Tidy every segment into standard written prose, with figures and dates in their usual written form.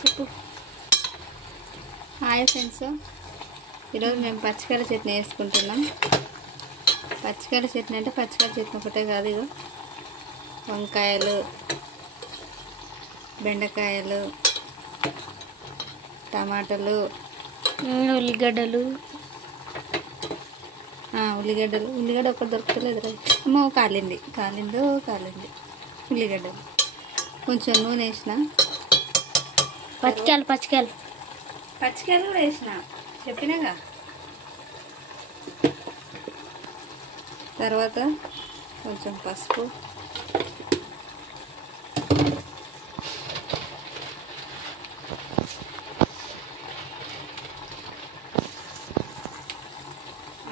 చెప్పు. Hi friends, ఈరోజు మేము పచ్చికాయల చట్నీ వేసుకుంటున్నాం. పచ్చికాయల చట్నీ అంటే పచ్చికాయల చట్నీ ఒకటే కాదు, ఇగో వంకాయలు, బెండకాయలు, టమాటాలు, ఉల్లిగడ్డలు. ఉల్లిగడ్డ ఒకటి దొరుకుతలేదు రా అమ్మ. కాలింది ఉల్లిగడ్డలు. కొంచెం నూనె వేసిన, పచ్చికాయలు కూడా వేసిన, చెప్పినాగా. తర్వాత కొంచెం పసుపు,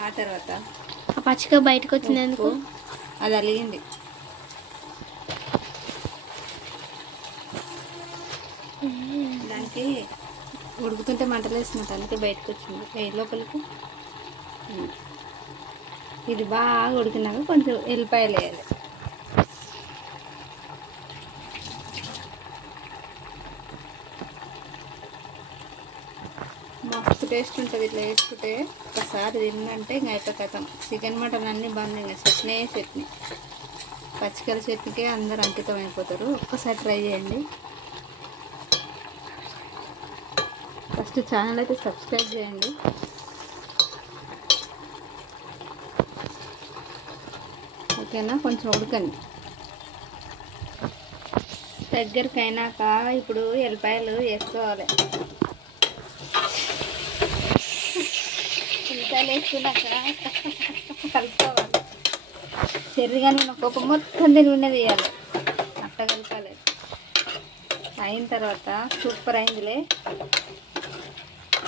ఆ తర్వాత పచ్చికాయ బయటకు వచ్చింది ఎందుకు? అది అలిగింది. దానికి ఉడుకుతుంటే మంటలు వేసినట్టు అందుకే బయటకు వచ్చింది లోపలికి. ఇది బాగా ఉడికినాక కొంచెం ఎల్లిపాయలు వేయాలి. మస్తు టేస్ట్ ఉంటుంది ఇట్లా వేసుకుంటే. ఒకసారి తిన్నంటే ఇంకా అయిపోతాం. చికెన్ మటన్ అన్నీ బంద్. ఇంకా చట్నీ పచ్చికాయల చట్నీకే అందరు అంకితం అయిపోతారు. ఒక్కసారి ట్రై చేయండి. ఫస్ట్ ఛానల్ అయితే సబ్స్క్రైబ్ చేయండి. ఓకేనా? కొంచెం ఉడకండి. దగ్గరికి అయినాక ఇప్పుడు ఎల్లిపాయలు వేసుకోవాలి. ఉల్లిపాయలు వేసుకున్నాక కలుపుకోవాలి. చెర్రిగా నూనె కోపం మొత్తం నూనె తీయాలి. అట్లా కలపాలి. అయిన తర్వాత సూపర్ అయిందిలే.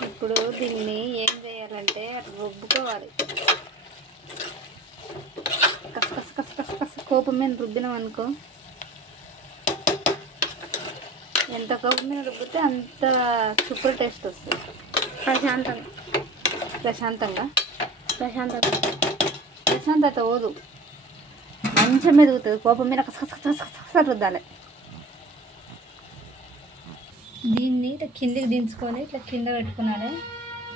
ఇప్పుడు దీన్ని ఏం చేయాలంటే రుబ్బుకోవాలి. కస కోపం మీద రుబ్బినాం అనుకో, ఎంత కోపం మీద రుబ్బితే అంత సూపర్ టేస్ట్ వస్తుంది. ప్రశాంతత ఓదు, మంచం ఎదుగుతుంది. కోపం మీద కస రుద్దాలి. దీన్ని ఇట్లా కిందికి దించుకొని ఇట్లా కింద పెట్టుకున్నాడు.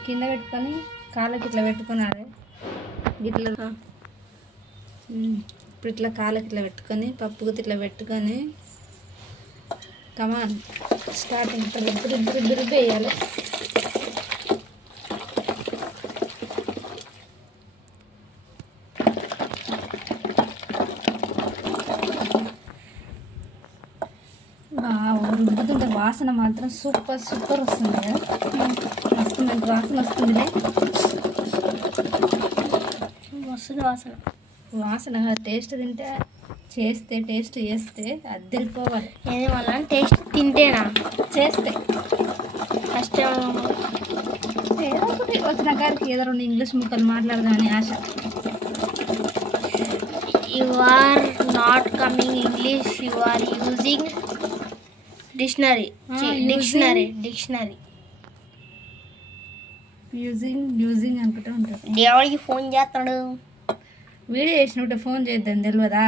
కింద పెట్టుకొని కాళ్ళకి ఇట్లా పెట్టుకున్నాడు. ఇట్లా ఇప్పుడు ఇట్లా కాళ్ళకి ఇట్లా పెట్టుకొని పప్పుకు ఇట్లా పెట్టుకొని కమాన్ స్టార్టింగ్ ఇట్లా రుబ్బి వేయాలి. రుబ్బుతుంటే వాసన మాత్రం సూపర్ వస్తుంది కదా. వస్తుందంటే వాసన వస్తుంది. వాసన టేస్ట్ చేస్తే అద్దరిపోవాలి. ఏమన్నా టేస్ట్ తింటేనా? చేస్తే ఫస్ట్ ఏదో ఒకటి వచ్చిన గారికి ఏదో రెండు ఇంగ్లీష్ ముక్కలు మాట్లాడదామని ఆశ. You are not coming English, you are using dictionary. Using అనుకుంటూ ఉంటుంది. దేవుడికి ఫోన్ చేస్తాడు. వీడియో చేసినప్పుడు ఫోన్ చేద్దాం తెలియదా?